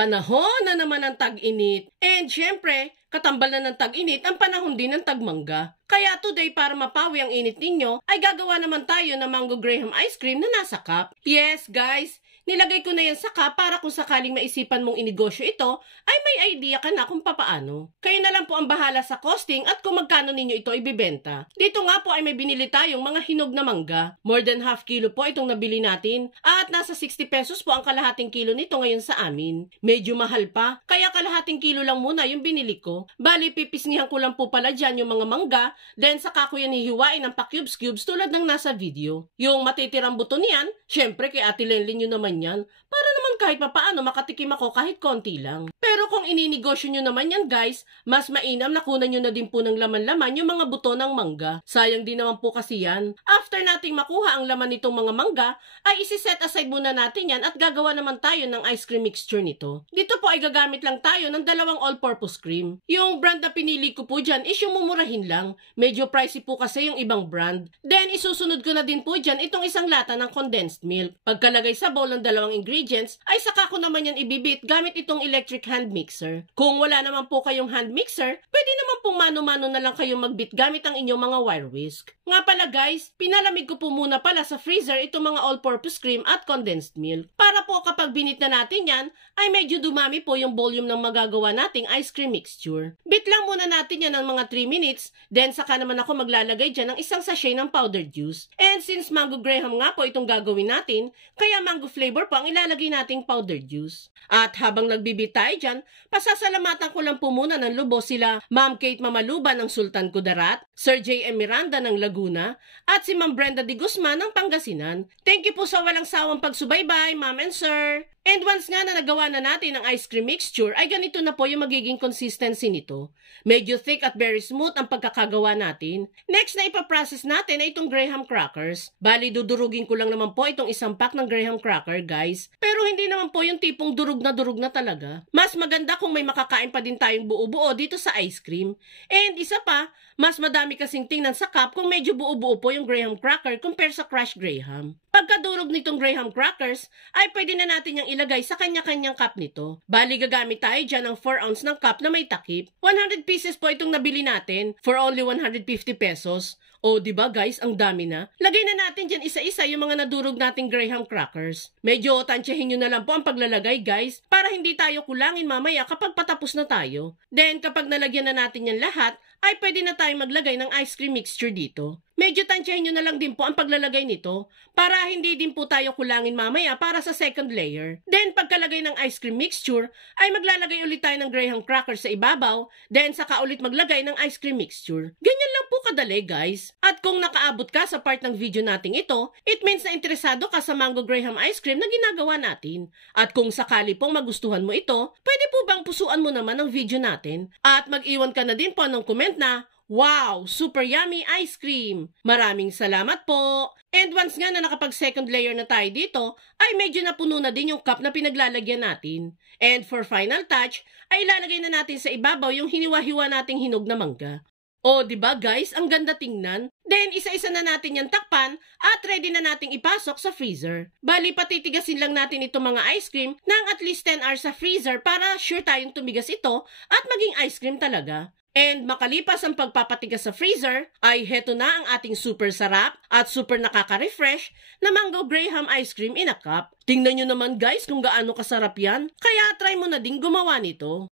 Panahon na naman ng tag-init. And syempre, katambal na ng tag-init ang panahon din ng tagmangga. Kaya today, para mapawi ang init ninyo, ay gagawa naman tayo ng mango graham ice cream na nasa cup. Yes guys, nilagay ko na yan sa cup para kung sakaling maisipan mong inegosyo ito, ay may idea ka na kung papaano. Kayo na lang po ang bahala sa costing at kung magkano ninyo ito ibibenta. Dito nga po ay may binili tayong mga hinog na mangga. More than half kilo po itong nabili natin at nasa 60 pesos po ang kalahating kilo nito ngayon sa amin. Medyo mahal pa, kaya kalahating kilo lang muna yung binili ko. Bali, pipisnihan ko lang po pala dyan yung mga mangga, then saka ko yan hihiwain ng pa-cubes-cubes tulad ng nasa video. Yung matitirang buto niyan, syempre kay Ate Lenlin nyo naman yan, para naman kahit papaano makatikim ako kahit konti lang. Pero kung ininegosyo nyo naman yan guys, mas mainam na kunan nyo na din po ng laman-laman yung mga buto ng mangga. Sayang din naman po kasi yan. After nating makuha ang laman nitong mga mangga, ay isi-set aside muna natin yan at gagawa naman tayo ng ice cream mixture nito. Dito po ay gagamit lang tayo ng dalawang all-purpose cream. Yung brand na pinili ko po dyan is yung mumurahin lang. Medyo pricey po kasi yung ibang brand. Then isusunod ko na din po dyan itong isang lata ng condensed milk. Pagkalagay sa bowl ng dalawang ingredients, ay saka ko naman yan ibibit gamit itong electric hand mixer. Kung wala naman po kayong hand mixer, pwede naman pong mano-mano na lang kayong magbit gamit ang inyong mga wire whisk. Nga pala guys, pinalamig ko po muna pala sa freezer itong mga all-purpose cream at condensed milk. Para po kapag binit na natin yan, ay medyo dumami po yung volume ng magagawa nating ice cream mixture. Bit lang muna natin yan ng mga 3 minutes, then saka naman ako maglalagay dyan ng isang sachet ng powdered juice. And since mango graham nga po itong gagawin natin, kaya mango flavor po ang ilalagay nating powdered juice. At habang nagbibit tayo dyan, pasasalamatan ko lang po muna ng lubos sila Ma'am Kate Mamaluba ng Sultan Kudarat, Sir J.M. Miranda ng Laguna, at si Ma'am Brenda de Guzman ng Pangasinan. Thank you po sa walang sawang pagsubaybay, Ma'am and Sir. And once nga na nagawa na natin ang ice cream mixture, ay ganito na po yung magiging consistency nito. Medyo thick at very smooth ang pagkakagawa natin. Next na ipaprocess natin ay itong graham crackers. Bali, dudurugin ko lang naman po itong isang pack ng graham cracker, guys. Pero hindi naman po yung tipong durug na talaga. Mas maganda kung may makakain pa din tayong buo-buo dito sa ice cream. And isa pa, mas madami kasing tingnan sa cup kung medyo buo-buo po yung graham cracker compare sa crushed graham. Pagkadurog nitong graham crackers, ay pwede na natin yung ilagay sa kanya-kanyang cup nito. Bali, gagamit tayo dyan ng 4 ounce ng cup na may takip. 100 pieces po itong nabili natin for only 150 pesos. O, diba guys, ang dami na. Lagay na natin dyan isa-isa yung mga nadurog nating graham crackers. Medyo tansyahin nyo na lang po ang paglalagay guys, para hindi tayo kulangin mamaya kapag patapos na tayo. Then, kapag nalagyan na natin yan lahat, ay pwede na tayong maglagay ng ice cream mixture dito. Medyo tansyahin nyo na lang din po ang paglalagay nito para hindi din po tayo kulangin mamaya para sa second layer. Then pagkalagay ng ice cream mixture ay maglalagay ulit tayo ng graham cracker sa ibabaw, then saka ulit maglagay ng ice cream mixture. Ganyan lang po kadali guys. At kung nakaabot ka sa part ng video nating ito, it means na interesado ka sa mango graham ice cream na ginagawa natin. At kung sakali pong magustuhan mo ito, pwede po bang pusuan mo naman ang video natin? At mag-iwan ka na din po ng comment na, "Wow! Super yummy ice cream!" Maraming salamat po! And once nga na nakapag second layer na tayo dito, ay medyo napuno na din yung cup na pinaglalagyan natin. And for final touch, ay ilalagay na natin sa ibabaw yung hiniwa-hiwa nating hinog na mangga. O, diba guys? Ang ganda tingnan. Then, isa-isa na natin yan takpan at ready na nating ipasok sa freezer. Bali, patitigasin lang natin itong mga ice cream ng at least 10 hours sa freezer para sure tayong tumigas ito at maging ice cream talaga. And makalipas ang pagpapatigas sa freezer, ay heto na ang ating super sarap at super nakaka-refresh na mango graham ice cream in a cup. Tingnan nyo naman guys kung gaano kasarap yan. Kaya try mo na din gumawa nito.